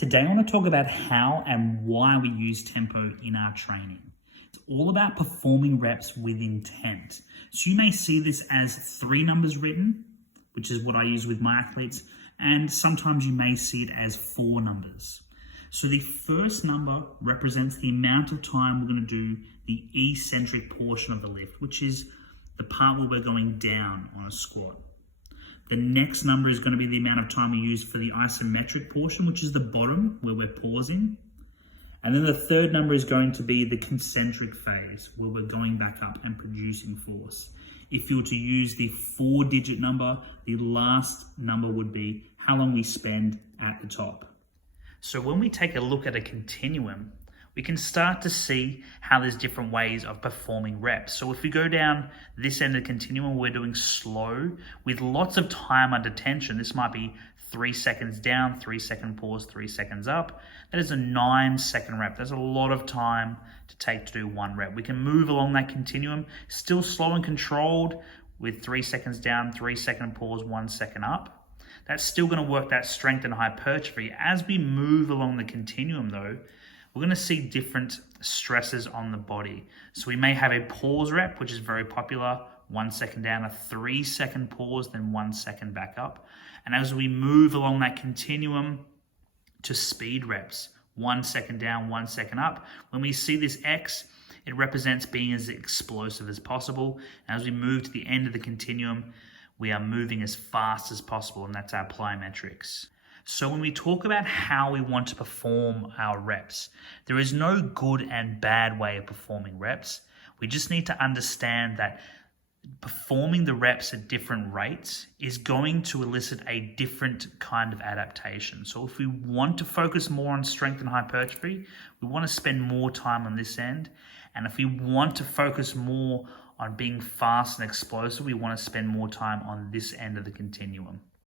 Today I want to talk about how and why we use tempo in our training. It's all about performing reps with intent. So you may see this as 3 numbers written, which is what I use with my athletes, and sometimes you may see it as 4 numbers. So the first number represents the amount of time we're going to do the eccentric portion of the lift, which is the part where we're going down on a squat. The next number is going to be the amount of time we use for the isometric portion, which is the bottom where we're pausing. And then the third number is going to be the concentric phase, where we're going back up and producing force. If you were to use the 4-digit number, the last number would be how long we spend at the top. So when we take a look at a continuum, we can start to see how there's different ways of performing reps. So if we go down this end of the continuum, we're doing slow with lots of time under tension. This might be 3 seconds down, 3 second pause, 3 seconds up. That is a 9-second rep. That's a lot of time to take to do 1 rep. We can move along that continuum, still slow and controlled with 3 seconds down, 3 second pause, 1 second up. That's still going to work that strength and hypertrophy. As we move along the continuum though, we're going to see different stresses on the body. So we may have a pause rep, which is very popular, 1 second down, a 3 second pause, then 1 second back up. And as we move along that continuum to speed reps, 1 second down, 1 second up, when we see this X, it represents being as explosive as possible. And as we move to the end of the continuum, we are moving as fast as possible, and that's our plyometrics. So when we talk about how we want to perform our reps, there is no good and bad way of performing reps. We just need to understand that performing the reps at different rates is going to elicit a different kind of adaptation. So if we want to focus more on strength and hypertrophy, we want to spend more time on this end. And if we want to focus more on being fast and explosive, we want to spend more time on this end of the continuum.